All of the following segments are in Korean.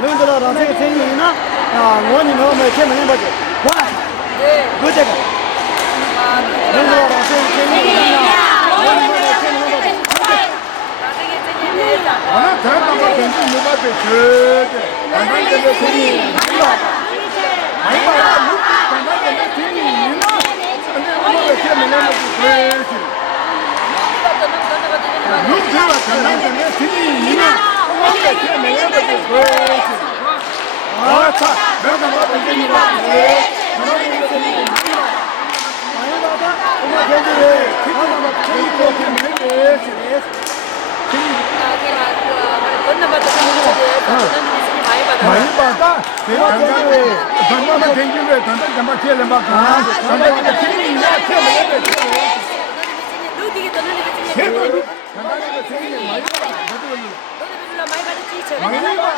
너희들 라세가 생기나? 원이 너무 재밌는 거지. 와, 그제가. 너희들 라세가 생기나? 원이 너무 재밌는 거지. 하나 대단한 거 된지 누가 됐지? 단단하게 생이 많이 봐. 많이 봐. 단단하게 생이 있나? 근데 뭐가 재밌는 거지? 그렇지. 육체가 단단하게 생이 있나? 뭐가 재밌는 거지? 그렇지. 아, 자, 내가 뭐 된지 봐. 엄마 된지래. 기분이 막 재밌고 재밌는 거지. 많이 받아. 내가 단단한 댕기를 단단 잠바 키를 막 단단하게 댕기냐 키를 단단하게 댕기는 많이 받아. 많이 받아.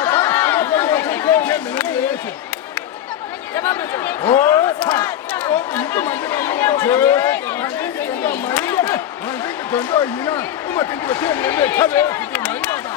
오, 차. 이거 만들어. 던져 이나 엄마 댕기고 태어내면 차를 많이 받아.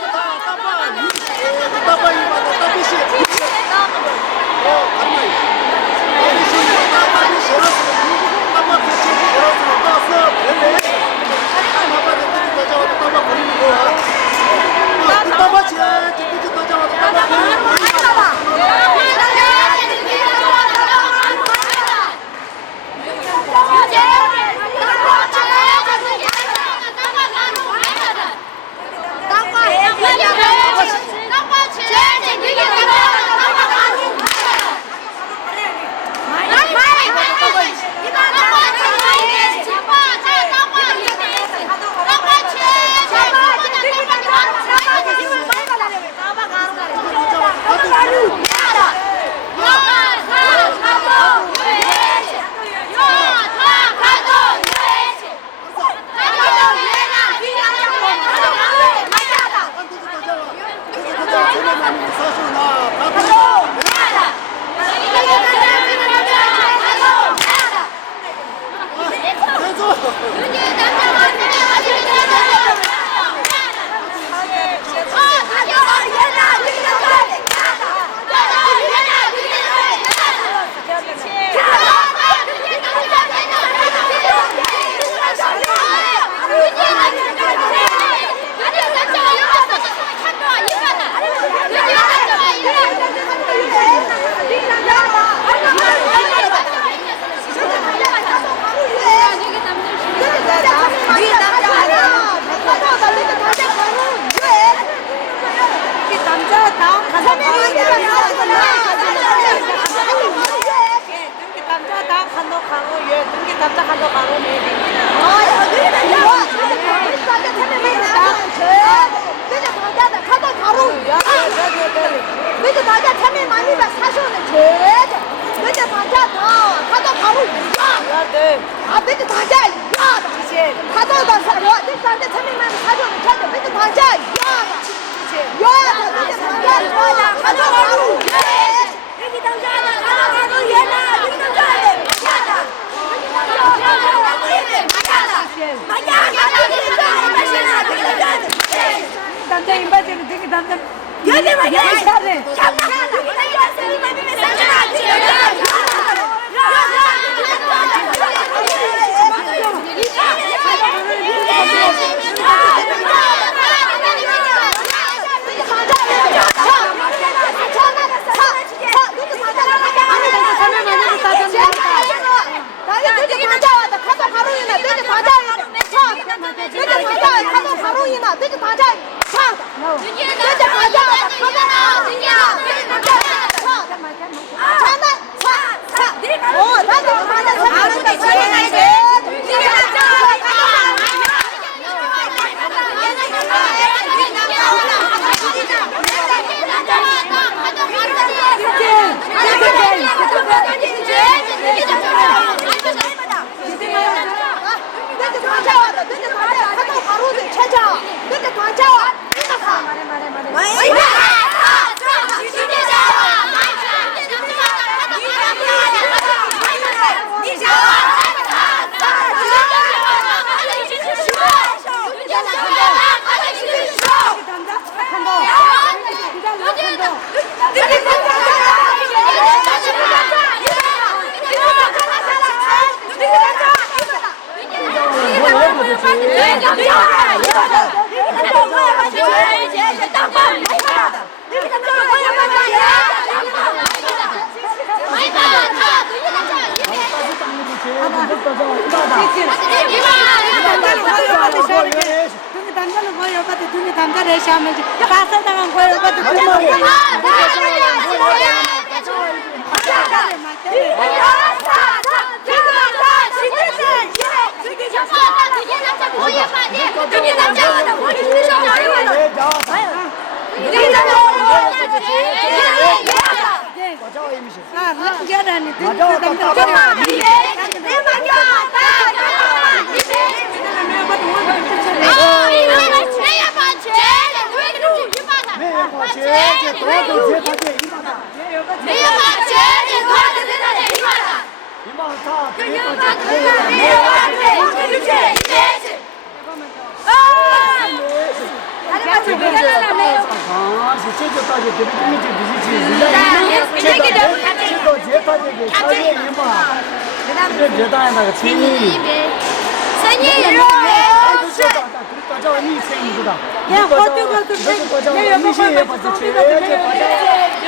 자, 生日大家你参与不到，连好多个都是，也有个会把总理的没有人。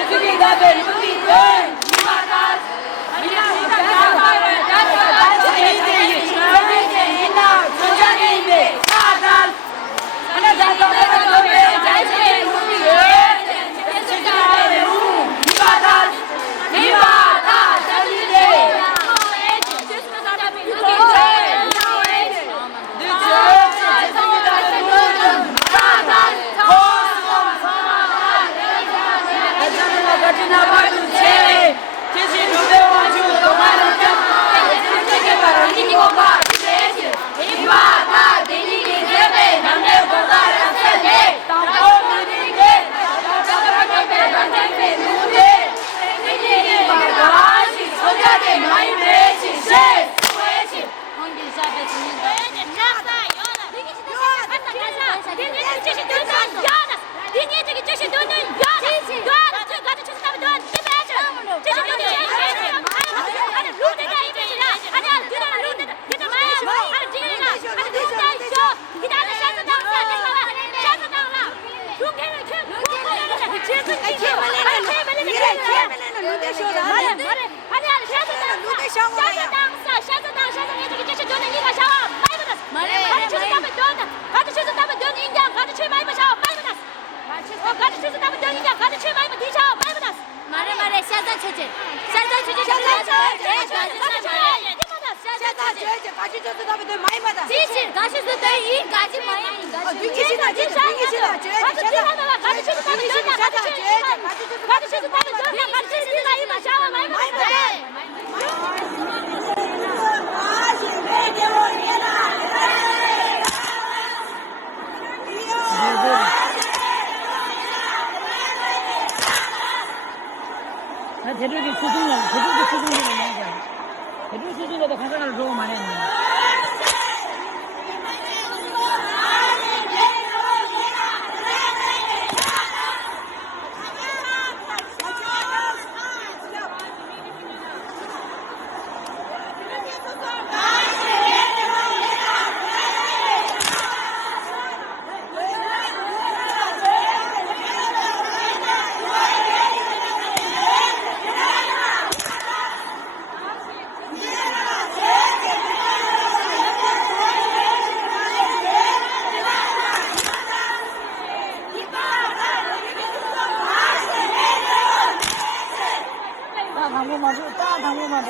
就是给他们努力人，你把他，你把他家发人，家家家家一点一，全一点一到，全家一点，大单，俺家家都没有家钱努力人，这是家的路，你把他，你把他家一点。那铁路给出动了，铁路给出动了，那个，铁路出动了，都看看那时候嘛嘞。大唐不嘛，大唐不嘛，